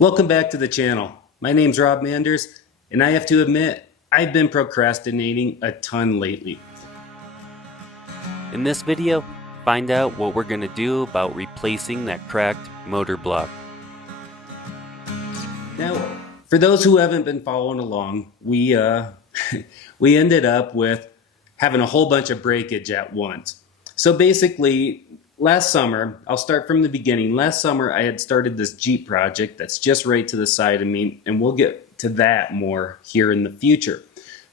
Welcome back to the channel. My name's Rob Manders, and I have to admit, I've been procrastinating a ton lately. In this video, find out what we're going to do about replacing that cracked motor block. Now, for those who haven't been following along, we ended up with having a whole bunch of breakage at once. So basically, last summer, I'll start from the beginning. Last summer, I had started this Jeep project that's just right to the side of me, and we'll get to that more here in the future.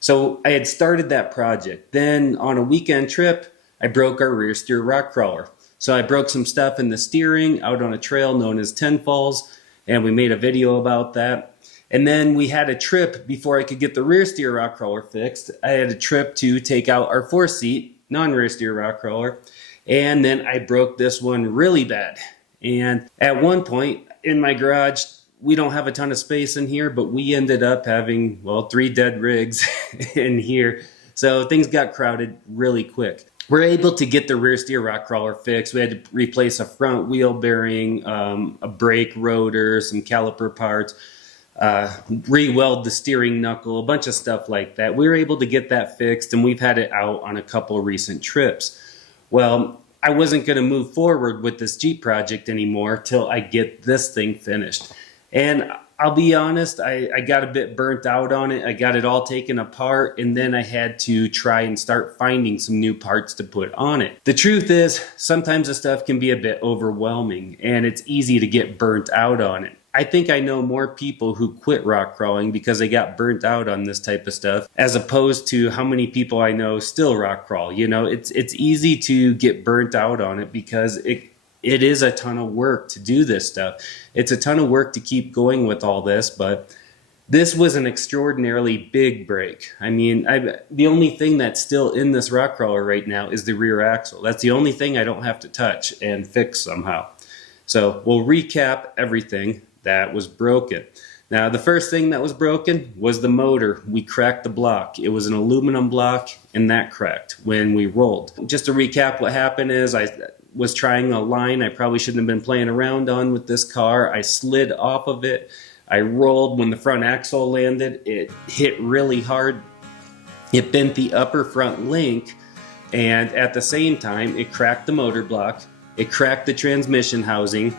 So I had started that project. Then on a weekend trip, I broke our rear steer Rockcrawler. So I broke some stuff in the steering out on a trail known as 10 Falls, and we made a video about that. And then we had a trip before I could get the rear steer Rockcrawler fixed. I had a trip to take out our 4-seat non-rear steer Rockcrawler. And then I broke this one really bad. And at one point in my garage, we don't have a ton of space in here, but we ended up having, well, 3 dead rigs in here. So things got crowded really quick. We're able to get the rear steer Rockcrawler fixed. We had to replace a front wheel bearing, a brake rotor, some caliper parts, re-weld the steering knuckle, a bunch of stuff like that. We were able to get that fixed, and we've had it out on a couple recent trips. Well, I wasn't going to move forward with this Jeep project anymore till I get this thing finished. And I'll be honest, I got a bit burnt out on it. I got it all taken apart, and then I had to try and start finding some new parts to put on it. The truth is, sometimes the stuff can be a bit overwhelming, and it's easy to get burnt out on it. I think I know more people who quit rock crawling because they got burnt out on this type of stuff, as opposed to how many people I know still rock crawl. You know, it's easy to get burnt out on it because it is a ton of work to do this stuff. It's a ton of work to keep going with all this, but this was an extraordinarily big break. I mean, the only thing that's still in this rock crawler right now is the rear axle. That's the only thing I don't have to touch and fix somehow. So we'll recap everything that was broken. Now, the first thing that was broken was the motor. We cracked the block. It was an aluminum block, and that cracked when we rolled. Just to recap, what happened is I was trying a line I probably shouldn't have been playing around on with this car. I slid off of it. I rolled. When the front axle landed, it hit really hard. It bent the upper front link, and at the same time, it cracked the motor block. It cracked the transmission housing.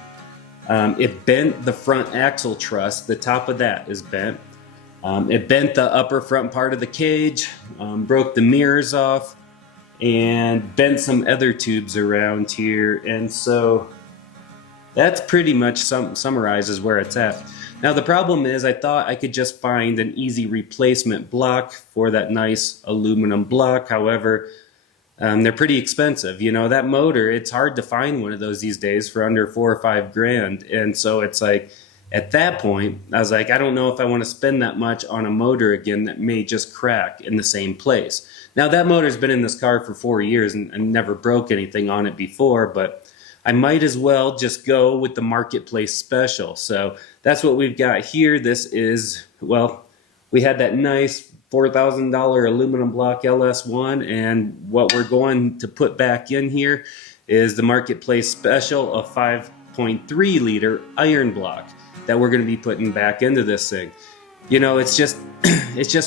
It bent the front axle truss. The top of that is bent. It bent the upper front part of the cage, broke the mirrors off, and bent some other tubes around here. And so that's pretty much summarizes where it's at. Now, the problem is I thought I could just find an easy replacement block for that nice aluminum block. However, they're pretty expensive. You know, that motor, it's hard to find one of those these days for under $4 or $5 grand. And so it's like, at that point, I was like, I don't know if I want to spend that much on a motor again that may just crack in the same place. Now, that motor's been in this car for 4 years and never broke anything on it before, but I might as well just go with the Marketplace special. So that's what we've got here. This is, well, we had that nice $4,000 aluminum block LS1, and what we're going to put back in here is the Marketplace special, a 5.3 liter iron block that we're going to be putting back into this thing. You know, it's just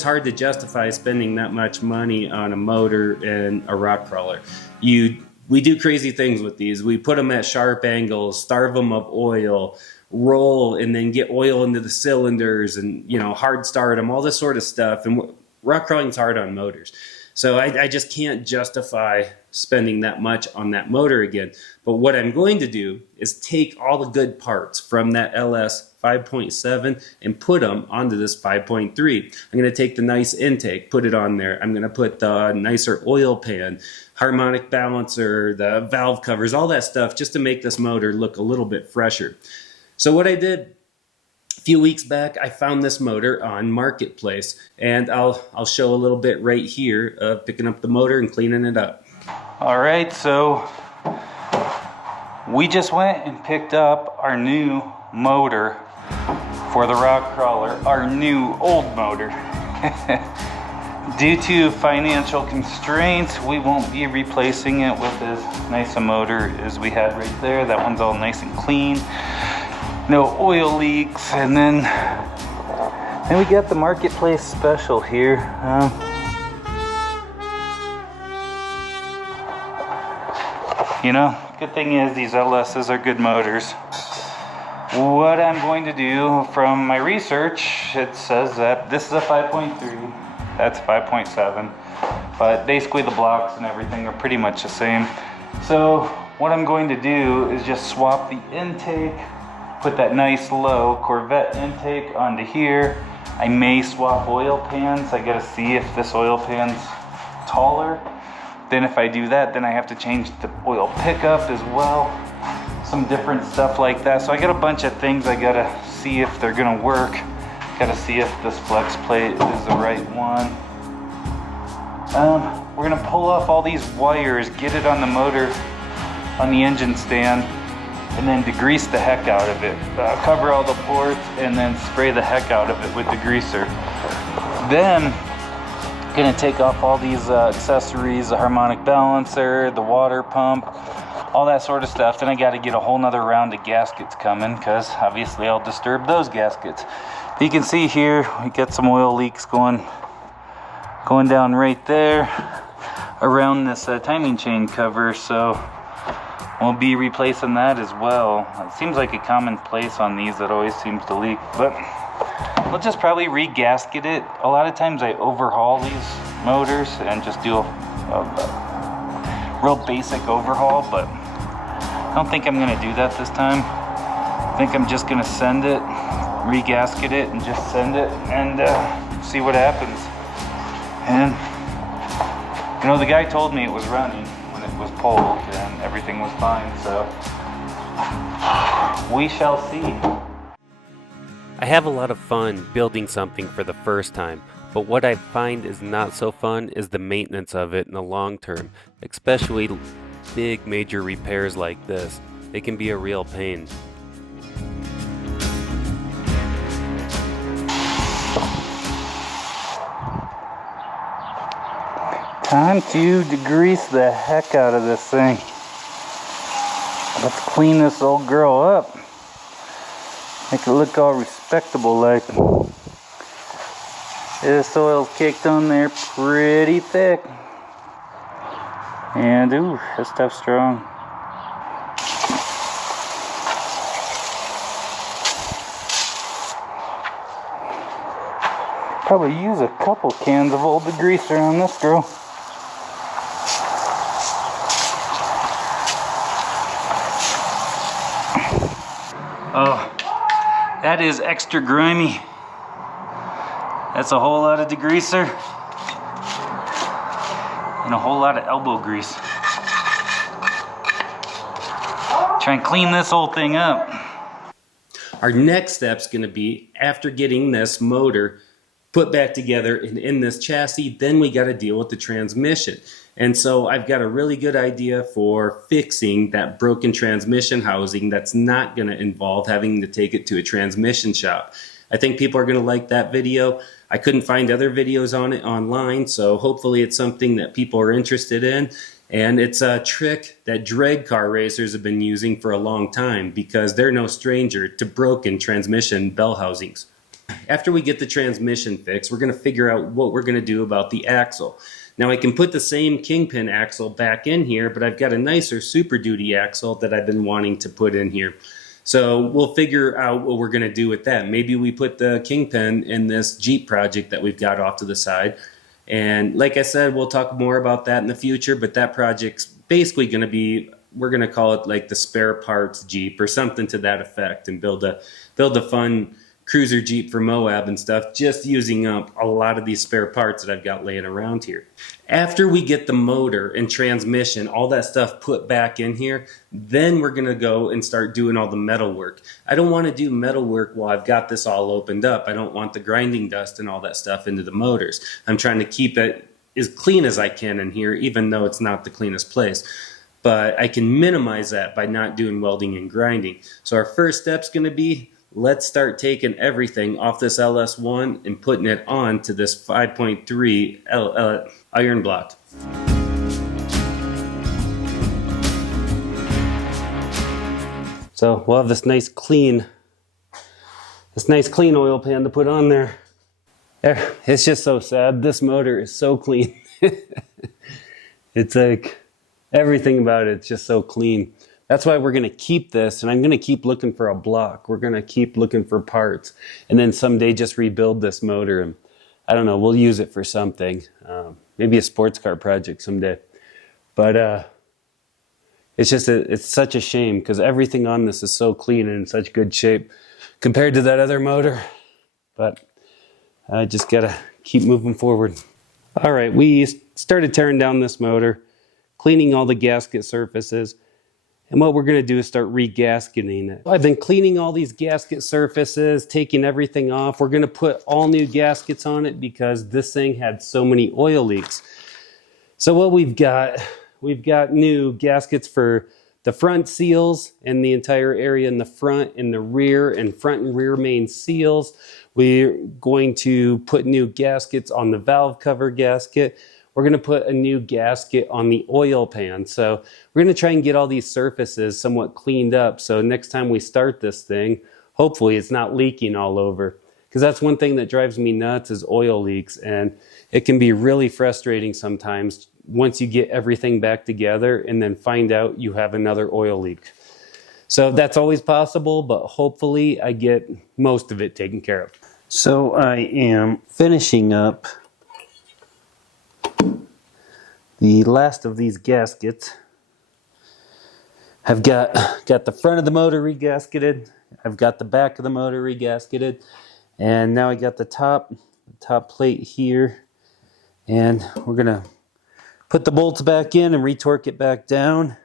hard to justify spending that much money on a motor and a rock crawler. We do crazy things with these. We put them at sharp angles, starve them of oil, roll, and then get oil into the cylinders, and, you know, hard start them, all this sort of stuff. And rock crawling's hard on motors. So I just can't justify spending that much on that motor again. But what I'm going to do is take all the good parts from that LS 5.7 and put them onto this 5.3. I'm going to take the nice intake, put it on there. I'm going to put the nicer oil pan, harmonic balancer, the valve covers, all that stuff, just to make this motor look a little bit fresher. So what I did a few weeks back, I found this motor on Marketplace, and I'll show a little bit right here of picking up the motor and cleaning it up. All right, so we just went and picked up our new motor for the Rockcrawler, our new old motor. Due to financial constraints, we won't be replacing it with as nice a motor as we had right there. That one's all nice and clean. no oil leaks, and then we got the marketplace special here. You know, good thing is these LSs are good motors. What I'm going to do from my research, it says that this is a 5.3, that's 5.7, but basically the blocks and everything are pretty much the same. So what I'm going to do is just swap the intake, put that nice low Corvette intake onto here. I may swap oil pans. I gotta see if this oil pan's taller. Then if I do that, then I have to change the oil pickup as well. Some different stuff like that. So I got a bunch of things I gotta see if they're gonna work. Gotta see if this flex plate is the right one. We're gonna pull off all these wires, get it on the motor, on the engine stand, and then degrease the heck out of it. Cover all the ports and then spray the heck out of it with the greaser. Then gonna take off all these accessories, the harmonic balancer, the water pump, all that sort of stuff. Then I got to get a whole nother round of gaskets coming, because obviously I'll disturb those gaskets. You can see here we got some oil leaks going down right there around this timing chain cover, so we'll be replacing that as well. It seems like a common place on these that always seems to leak, but we'll just probably re-gasket it. A lot of times I overhaul these motors and just do a real basic overhaul, but I don't think I'm gonna do that this time. I think I'm just gonna send it, re-gasket it, and just send it and see what happens. And you know, the guy told me it was running when it was pulled and everything was fine, so we shall see. I have a lot of fun building something for the first time, but what I find is not so fun is the maintenance of it in the long term, especially big major repairs like this. They can be a real pain. Time to degrease the heck out of this thing. Let's clean this old girl up. Make it look all respectable like. This oil's kicked on there pretty thick. And ooh, this stuff's strong. Probably use a couple cans of old degreaser on this girl. Oh, that is extra grimy. That's a whole lot of degreaser and a whole lot of elbow grease. Try and clean this whole thing up. Our next step's going to be, after getting this motor put back together and in this chassis, then we got to deal with the transmission. And so I've got a really good idea for fixing that broken transmission housing that's not going to involve having to take it to a transmission shop. I think people are going to like that video. I couldn't find other videos on it online, so hopefully it's something that people are interested in. And it's a trick that drag car racers have been using for a long time, because they're no stranger to broken transmission bell housings. After we get the transmission fixed, we're going to figure out what we're going to do about the axle. Now I can put the same kingpin axle back in here, but I've got a nicer Super Duty axle that I've been wanting to put in here. So we'll figure out what we're going to do with that. Maybe we put the kingpin in this Jeep project that we've got off to the side. And like I said, we'll talk more about that in the future, but that project's basically going to be, we're going to call it like the spare parts Jeep or something to that effect, and build a fun cruiser Jeep for Moab and stuff, just using up a lot of these spare parts that I've got laying around here. After we get the motor and transmission, all that stuff put back in here, then we're going to go and start doing all the metal work. I don't want to do metal work while I've got this all opened up. I don't want the grinding dust and all that stuff into the motors. I'm trying to keep it as clean as I can in here, even though it's not the cleanest place. But I can minimize that by not doing welding and grinding. So our first step's going to be, let's start taking everything off this LS1 and putting it on to this 5.3 iron block. So we'll have this nice clean this nice clean oil pan to put on there. There, it's just so sad. This motor is so clean. It's like everything about it's just so clean. That's why we're going to keep this, and I'm going to keep looking for a block. We're going to keep looking for parts, and then someday just rebuild this motor. And I don't know, we'll use it for something. Maybe a sports car project someday. But it's just, it's such a shame because everything on this is so clean and in such good shape compared to that other motor. But I just got to keep moving forward. All right, we started tearing down this motor, cleaning all the gasket surfaces. And what we're going to do is start re-gasketing it. I've been cleaning all these gasket surfaces, taking everything off. We're going to put all new gaskets on it because this thing had so many oil leaks. So what we've got new gaskets for the front seals and the entire area in the front and the rear and front and rear main seals. We're going to put new gaskets on the valve cover gasket. We're going to put a new gasket on the oil pan. So we're going to try and get all these surfaces somewhat cleaned up. So next time we start this thing, hopefully it's not leaking all over. Because that's one thing that drives me nuts is oil leaks. And it can be really frustrating sometimes once you get everything back together and then find out you have another oil leak. So that's always possible, but hopefully I get most of it taken care of. So I am finishing up the last of these gaskets. I've got the front of the motor regasketed. I've got the back of the motor regasketed. And now I got the top plate here. And we're going to put the bolts back in and retorque it back down.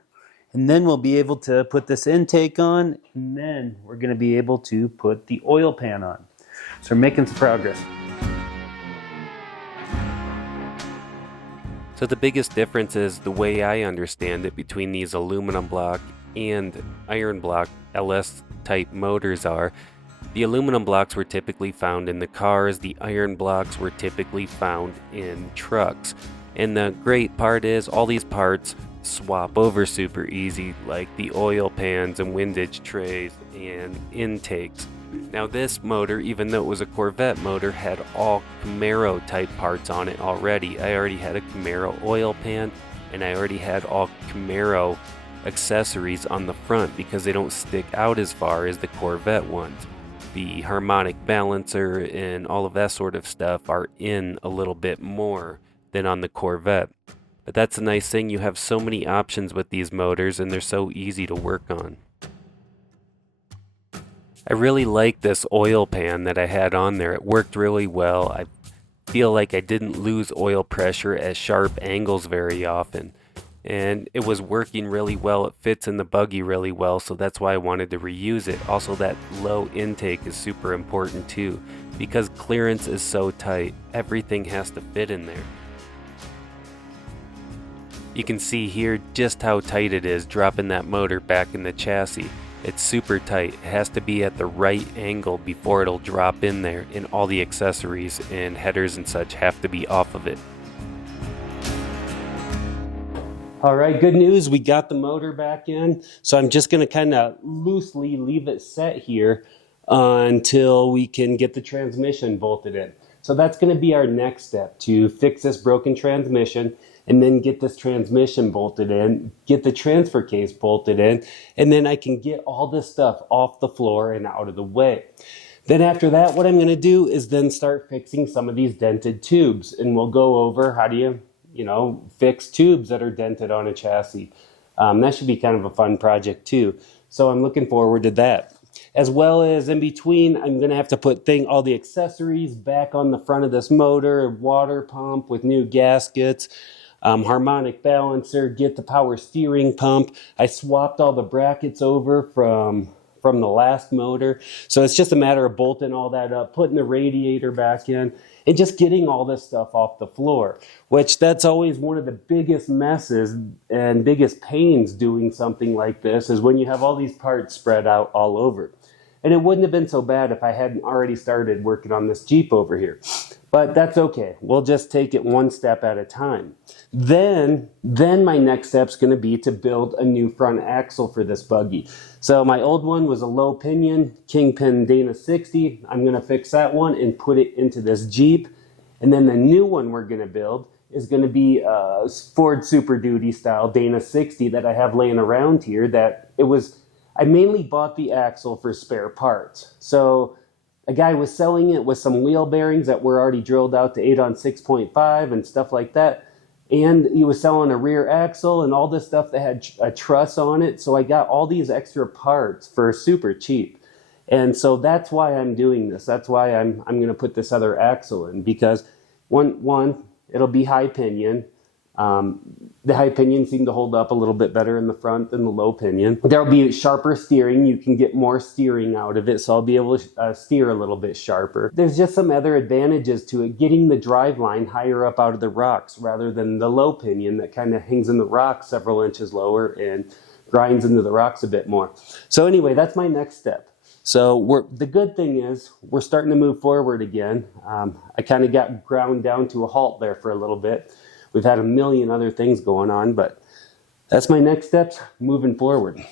And then we'll be able to put this intake on. And then we're going to be able to put the oil pan on. So we're making some progress. So the biggest difference is the way I understand it between these aluminum block and iron block LS type motors are. The aluminum blocks were typically found in the cars, the iron blocks were typically found in trucks. And the great part is all these parts swap over super easy, like the oil pans and windage trays and intakes. Now this motor, even though it was a Corvette motor, had all Camaro type parts on it already. I already had a Camaro oil pan and I already had all Camaro accessories on the front because they don't stick out as far as the Corvette ones. The harmonic balancer and all of that sort of stuff are in a little bit more than on the Corvette. But that's the nice thing, you have so many options with these motors and they're so easy to work on. I really like this oil pan that I had on there. It worked really well. I feel like I didn't lose oil pressure at sharp angles very often. And it was working really well. It fits in the buggy really well, so that's why I wanted to reuse it. Also, that low intake is super important too, because clearance is so tight. Everything has to fit in there. You can see here just how tight it is dropping that motor back in the chassis. It's super tight. It has to be at the right angle before it'll drop in there, and all the accessories and headers and such have to be off of it. All right, good news. We got the motor back in. So I'm just going to kind of loosely leave it set here until we can get the transmission bolted in. So that's going to be our next step, to fix this broken transmission and then get this transmission bolted in, get the transfer case bolted in, and then I can get all this stuff off the floor and out of the way. Then after that, what I'm going to do is then start fixing some of these dented tubes, and we'll go over how do you fix tubes that are dented on a chassis. That should be kind of a fun project too. So I'm looking forward to that. As well as in between, I'm going to have to put all the accessories back on the front of this motor, water pump with new gaskets, harmonic balancer, get the power steering pump. I swapped all the brackets over from the last motor. So it's just a matter of bolting all that up, putting the radiator back in, and just getting all this stuff off the floor, which that's always one of the biggest messes and biggest pains doing something like this, is when you have all these parts spread out all over. And it wouldn't have been so bad if I hadn't already started working on this Jeep over here. But that's okay. We'll just take it one step at a time. Then my next step's going to be to build a new front axle for this buggy. So my old one was a low pinion Kingpin Dana 60. I'm going to fix that one and put it into this Jeep. And then the new one we're going to build is going to be a Ford Super Duty style Dana 60 that I have laying around here. I mainly bought the axle for spare parts. So a guy was selling it with some wheel bearings that were already drilled out to 8 on 6.5 and stuff like that. And he was selling a rear axle and all this stuff that had a truss on it. So I got all these extra parts for super cheap. And so that's why I'm doing this. That's why I'm going to put this other axle in, because one, it'll be high pinion. The high pinion seem to hold up a little bit better in the front than the low pinion. There'll be sharper steering. You can get more steering out of it, so I'll be able to steer a little bit sharper. There's just some other advantages to it, getting the drive line higher up out of the rocks rather than the low pinion that kind of hangs in the rocks several inches lower and grinds into the rocks a bit more. So anyway, that's my next step. So the good thing is we're starting to move forward again. I kind of got ground down to a halt there for a little bit. We've had a million other things going on, but that's my next steps moving forward.